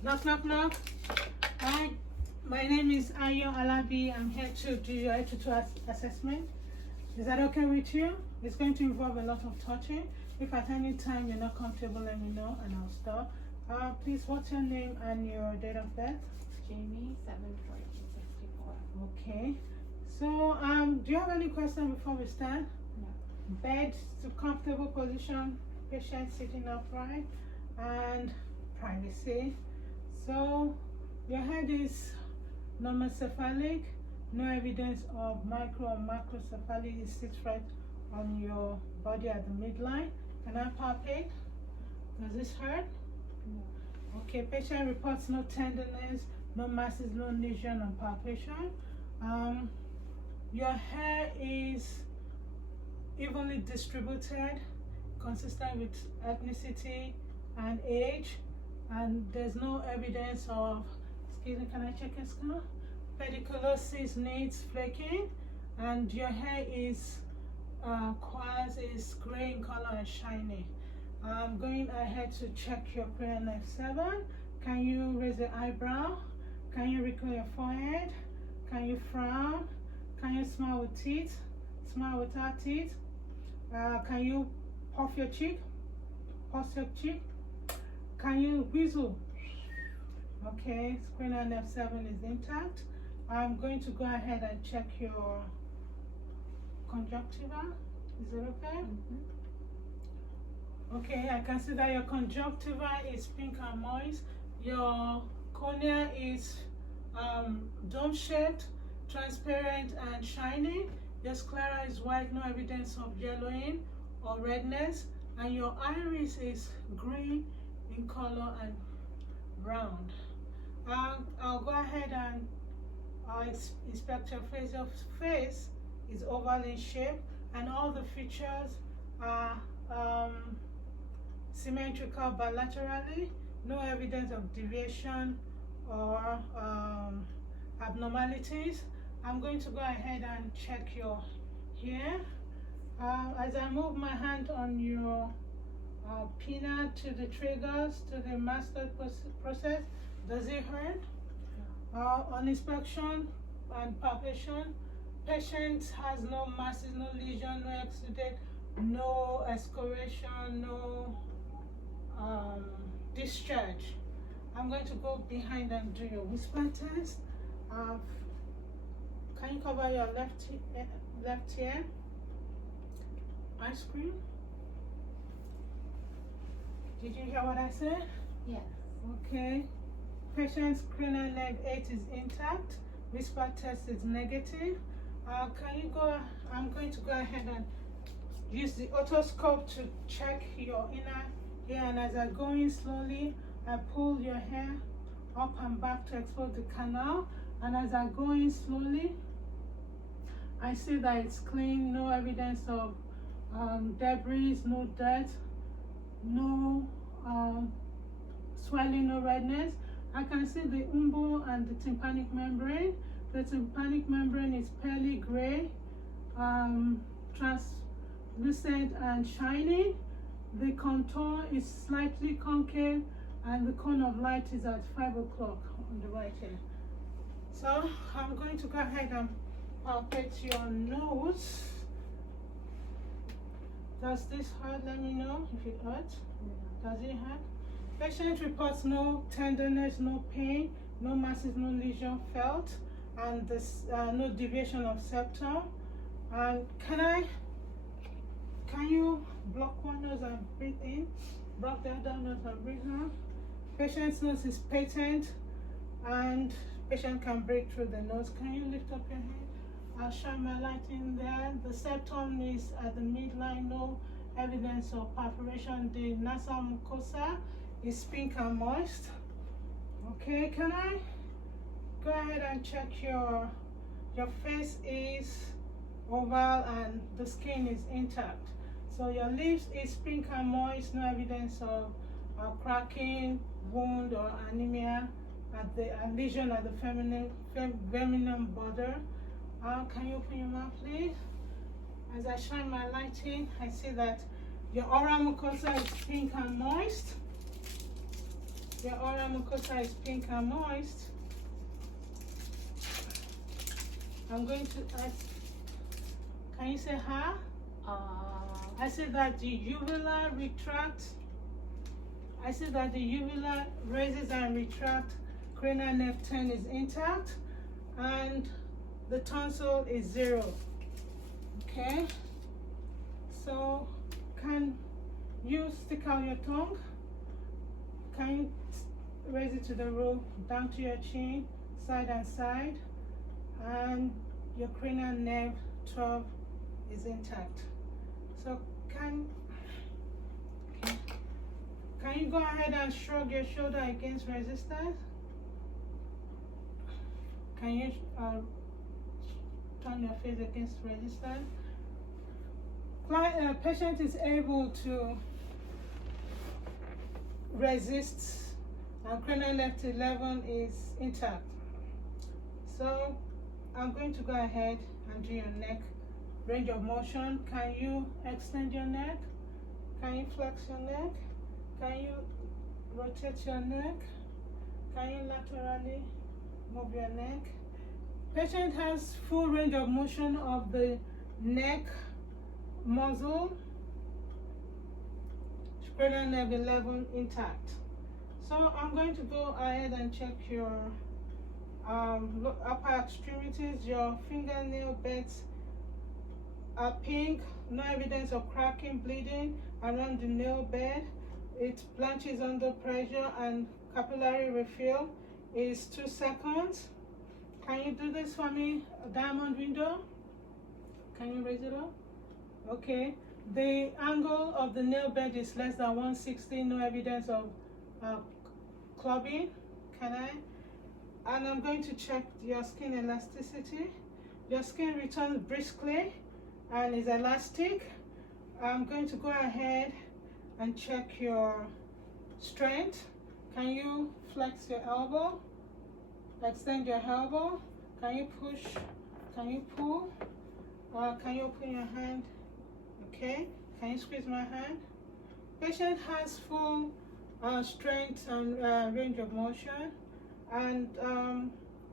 Knock, knock, knock. Hi, my name is Ayo Alabi. I'm here to do your attitude assessment. Is that okay with you? It's going to involve a lot of touching. If at any time you're not comfortable, let me know and I'll stop. Please, what's your name and your date of birth? Jamie, 7/14/64. Okay. So, do you have any questions before we start? No. Bed to comfortable position, patient sitting upright, and privacy. So, your head is normocephalic, no evidence of micro or macrocephaly. It sits right on your body at the midline. Can I palpate? Does this hurt? No. Okay, patient reports no tenderness, no masses, no lesion on palpation. Your hair is evenly distributed, consistent with ethnicity and age, and there's no evidence of, excuse me, can I check your skin? Pediculosis needs flaking, and your hair is quartz, is gray in color and shiny. I'm going ahead to check your cranial F7. Can you raise the eyebrow? Can you wrinkle your forehead? Can you frown? Can you smile with teeth? Smile without teeth? Can you puff your cheek? Puff your cheek? Can you whistle? Okay, cranial F7 is intact. I'm going to go ahead and check your conjunctiva. Is it okay? Mm-hmm. Okay, I can see that your conjunctiva is pink and moist. Your cornea is dome-shaped, transparent and shiny. Your sclera is white, no evidence of yellowing or redness. And your iris is green in color and round. I'll go ahead and inspect your face. Your face is oval in shape and all the features are symmetrical bilaterally, no evidence of deviation or abnormalities. I'm going to go ahead and check your hair. As I move my hand on your pinna to the triggers, to the master process, does it hurt? On inspection and palpation, patient has no masses, no lesion, no exudate, no excoriation, no discharge. I'm going to go behind and do your whisper test. Can you cover your left ear? Ice cream. Did you hear what I said? Yes. Okay. Patient's cranial nerve 8 is intact. Whisper test is negative. Can you go? I'm going to go ahead and use the otoscope to check your inner ear, and as I go in slowly, I pull your hair up and back to expose the canal, and as I go in slowly, I see that it's clean, no evidence of debris, no dirt, no swelling, no redness. I can see the umbo and the tympanic membrane. The tympanic membrane is pearly gray, translucent and shiny. The contour is slightly concave, and the cone of light is at 5 o'clock on the right here. So I'm going to go ahead and palpate your nose. Does this hurt? Let me know if it hurts. No. Does it hurt? Patient reports no tenderness, no pain, no masses, no lesion felt, and this, no deviation of septum. And can you block one nose and breathe in? Block the other nose and breathe out. Patient's nose is patent, and patient can breathe through the nose. Can you lift up your head? I'll shine my light in there. The septum is at the midline, no evidence of perforation. The nasal mucosa is pink and moist. Okay, can I go ahead and check your face is oval and the skin is intact. So your lips is pink and moist, no evidence of cracking, wound or anemia at the lesion at the feminine border. Can you open your mouth, please? As I shine my light in, I see that your oral mucosa is pink and moist. Your oral mucosa is pink and moist. I'm going to ask, can you say ha? I see that the uvula retracts. I see that the uvula raises and retracts. Cranial nerve 10 is intact. And the tonsil is 0. Okay? So, can you stick out your tongue? Can you raise it to the roof, down to your chin, side and side? And your cranial nerve 12 is intact. So can you go ahead and shrug your shoulder against resistance? Can you turn your face against resistance? Patient is able to resist, and cranial nerve 11 is intact. So I'm going to go ahead and do your neck range of motion. Can you extend your neck? Can you flex your neck? Can you rotate your neck? Can you laterally move your neck? Patient has full range of motion of the neck muscle. Cranial nerve 11 intact. So I'm going to go ahead and check your upper extremities. Your fingernail beds are pink, no evidence of cracking, bleeding around the nail bed. It blanches under pressure, and capillary refill is 2 seconds. Can you do this for me? A diamond window. Can you raise it up? Okay. The angle of the nail bed is less than 160, no evidence of clubbing. Can I? And I'm going to check your skin elasticity. Your skin returns briskly and is elastic. I'm going to go ahead and check your strength. Can you flex your elbow? Extend your elbow. Can you push? Can you pull? Can you open your hand? Okay. Can you squeeze my hand? Patient has full strength and range of motion. And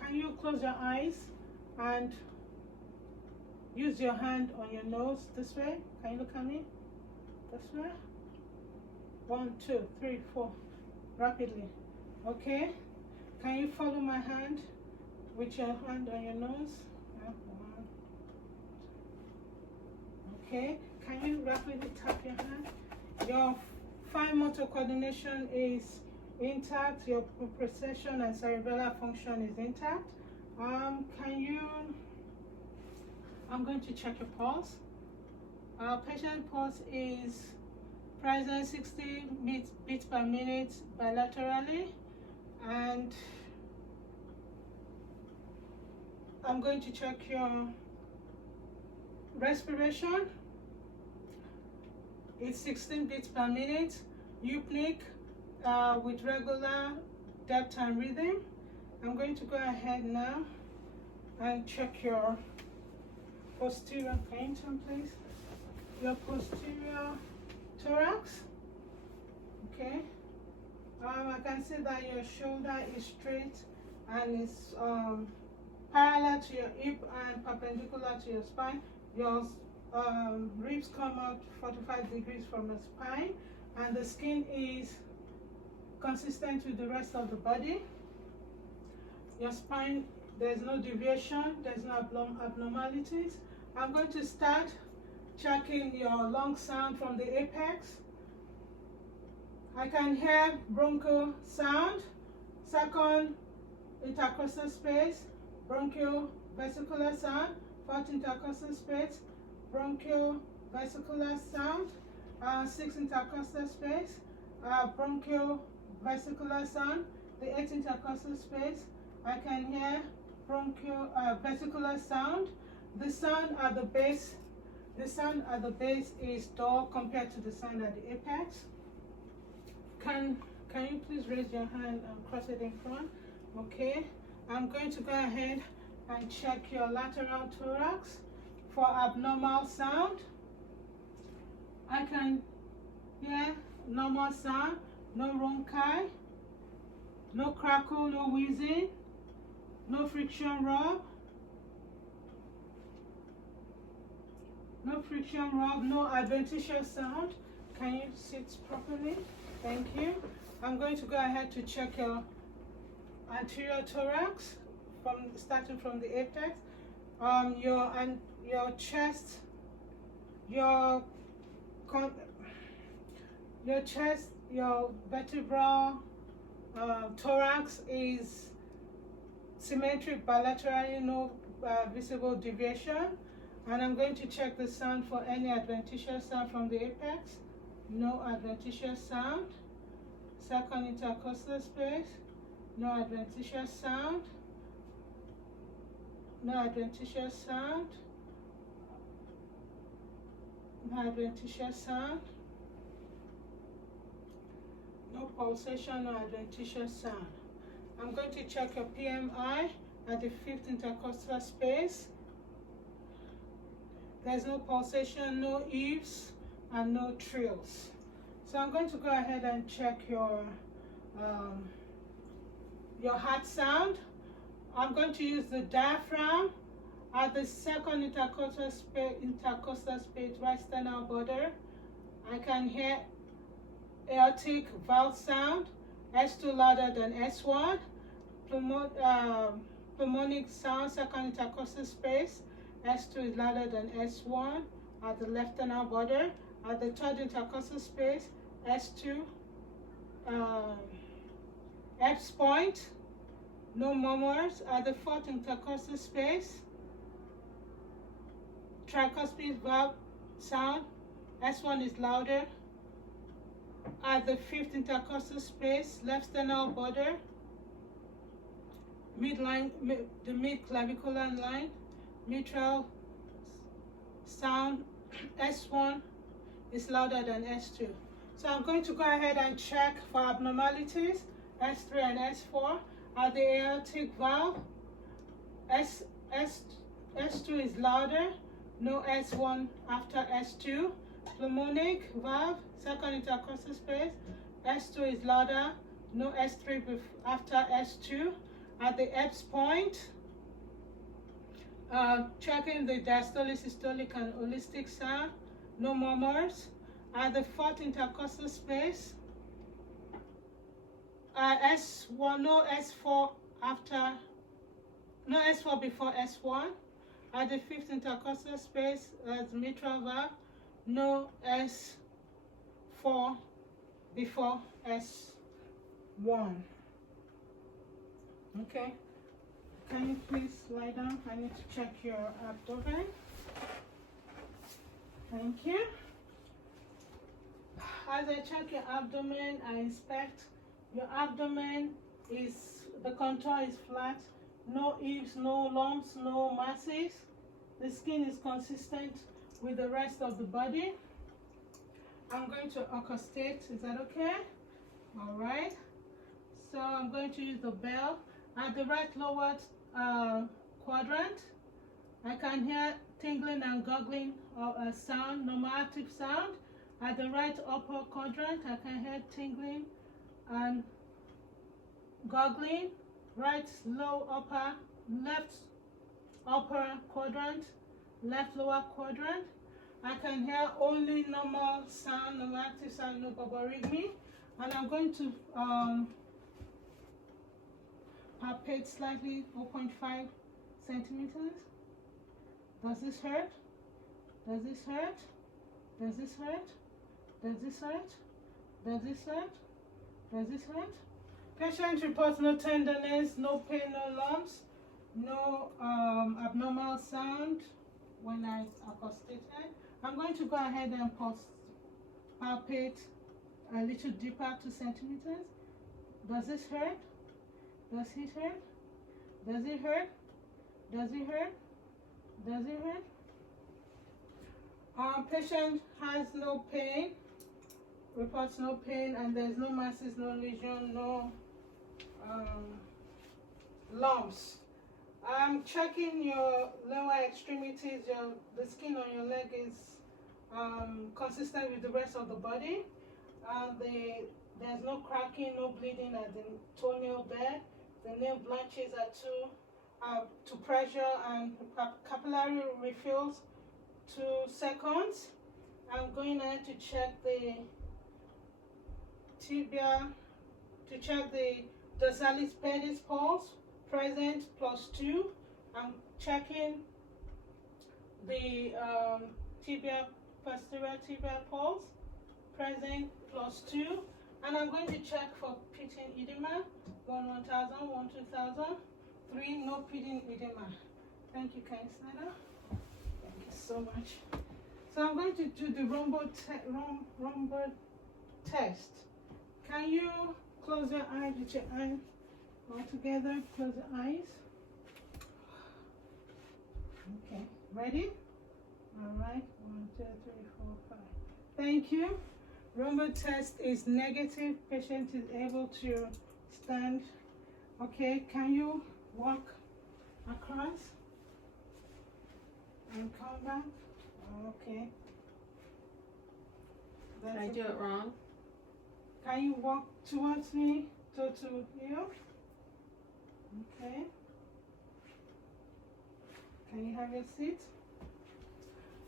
can you close your eyes and use your hand on your nose this way? Can you look at me? This way? 1, 2, 3, 4. Rapidly. Okay. Can you follow my hand with your hand on your nose? 1. Okay. Can you rapidly tap your hand? Your fine motor coordination is intact. Your proprioception and cerebellar function is intact. I'm going to check your pulse. Our patient pulse is present 60 beats per minute bilaterally, and I'm going to check your respiration. It's 16 beats per minute, eupneic, with regular depth and rhythm. I'm going to go ahead now and check your posterior. Can you turn, please? Your posterior thorax. Okay. I can see that your shoulder is straight and is parallel to your hip and perpendicular to your spine. Your ribs come out 45 degrees from the spine, and the skin is consistent with the rest of the body. Your spine, there's no deviation, there's no abnormalities. I'm going to start checking your lung sound from the apex. I can hear bronchial sound, second intercostal space, bronchial vesicular sound, fourth intercostal space, bronchial vesicular sound, sixth intercostal space, bronchial vesicular sound, the eighth intercostal space. I can hear bronchial vesicular sound. The sound at the base is dull compared to the sound at the apex. Can you please raise your hand and cross it in front? Okay. I'm going to go ahead and check your lateral thorax for abnormal sound. I can hear normal sound, no rhonchi. no crackle, no wheezing, no friction rub, no adventitious sound. Can you sit properly? Thank you. I'm going to go ahead to check your anterior thorax, starting from the apex, your chest, your chest, your vertebral thorax is symmetric bilaterally, no visible deviation. And I'm going to check the sound for any adventitious sound from the apex. No adventitious sound. Second intercostal space. No adventitious sound. No adventitious sound. No adventitious sound. No pulsation, no adventitious sound. I'm going to check your PMI at the 5th intercostal space. There's no pulsation, no eaves, and no trills. So I'm going to go ahead and check your heart sound. I'm going to use the diaphragm at the 2nd intercostal space, right sternal border. I can hear aortic valve sound, S2 louder than S1, pulmonic sound, 2nd intercostal space, S2 is louder than S1 at the left sternal border. At the 3rd intercostal space, S2, X point, no murmurs. At the 4th intercostal space, tricuspid valve sound, S1 is louder. At the 5th intercostal space, left sternal border, midline, the mid-clavicular line, mitral sound, S1 is louder than S2. So I'm going to go ahead and check for abnormalities, S3 and S4. At the aortic valve, S2 is louder, no S1 after S2. Pulmonic valve, 2nd intercostal space, S2 is louder, no S3 after S2. At the X point, checking the diastolic, systolic, and holistic sound, no murmurs. At the 4th intercostal space, S1, no S4 after, no S4 before S1. At the 5th intercostal space, mitral valve, no S4 before S1. Okay. Can you please lie down? I need to check your abdomen. Thank you. As I check your abdomen, I inspect your abdomen. The contour is flat, no eaves, no lumps, no masses. The skin is consistent with the rest of the body. I'm going to accostate. Is that okay? All right. So I'm going to use the bell. At the right lower quadrant, I can hear tingling and gurgling sound, normal active sound. At the right upper quadrant, I can hear tingling and gurgling. Right low upper, left upper quadrant, left lower quadrant. I can hear only normal sound, normal active sound, no borborygmi. And I'm going to palpate slightly, 0.5 centimeters. Does this hurt? Does this hurt? Does this hurt? Does this hurt? Does this hurt? Does this hurt? Patient reports no tenderness, no pain, no lumps, no abnormal sound when I accostated. I'm going to go ahead and palpate a little deeper, 2 centimeters. Does this hurt? Does it hurt? Does it hurt? Does it hurt? Does it hurt? Patient has no pain, reports no pain, and there's no masses, no lesion, no lumps. I'm checking your lower extremities. The skin on your leg is consistent with the rest of the body. The There's no cracking, no bleeding at the toenail bed. The nail blanches are to pressure and capillary refills 2 seconds. I'm going now to check the tibia, to check the dorsalis pedis pulse, present +2. I'm checking the tibia, posterior tibia pulse, present +2. And I'm going to check for pitting edema, 1 1000, 1 2000, 3 no pitting edema. Thank you, kind Snyder. Thank you so much. So I'm going to do the rumble test. Can you close your eyes with your eyes all together? Close your eyes. Okay, ready? All right, 1 2 3 4 5. Thank you. Rumble test is negative. Patient is able to stand. Okay, can you walk across and come back? Okay. Did I do it wrong? Can you walk towards me, toe to heel? Okay. Can you have your seat?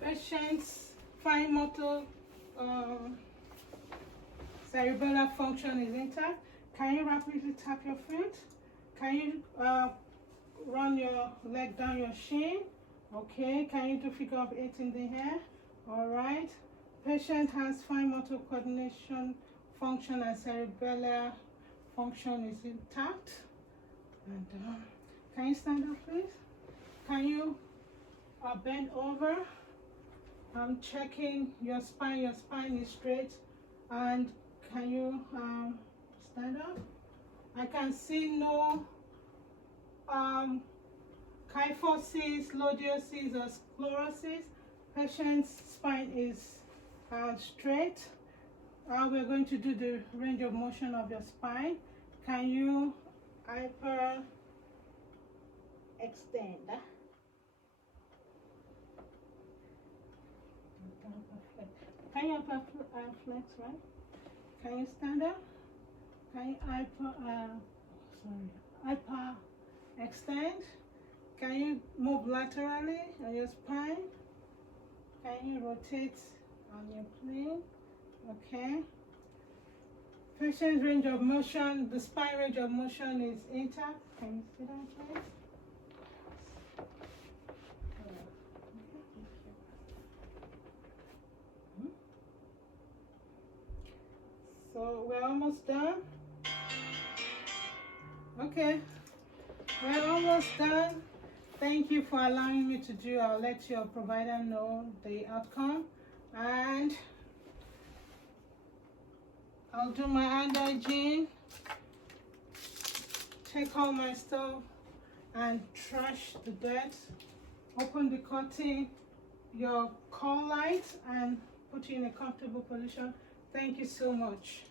Patient's fine motor cerebellar function is intact. Can you rapidly tap your foot? Can you run your leg down your shin? Okay. Can you do figure of 8 in the air? All right. Patient has fine motor coordination function and cerebellar function is intact. And can you stand up, please? Can you bend over? I'm checking your spine. Your spine is straight. And can you stand up? I can see no kyphosis, lordiosis, or sclerosis. Patient's spine is straight. We're going to do the range of motion of your spine. Can you hyper extend? Can you upper flex, right? Can you stand up? Can you hyper extend? Can you move laterally on your spine? Can you rotate on your plane? Okay. Patient range of motion, the spine range of motion is intact. Can you sit down, please? So we're almost done. Okay, we're almost done. Thank you for allowing me to do. I'll let your provider know the outcome, and I'll do my hand hygiene, take all my stuff and trash the dirt, open the curtain, your call light, and put you in a comfortable position. Thank you so much.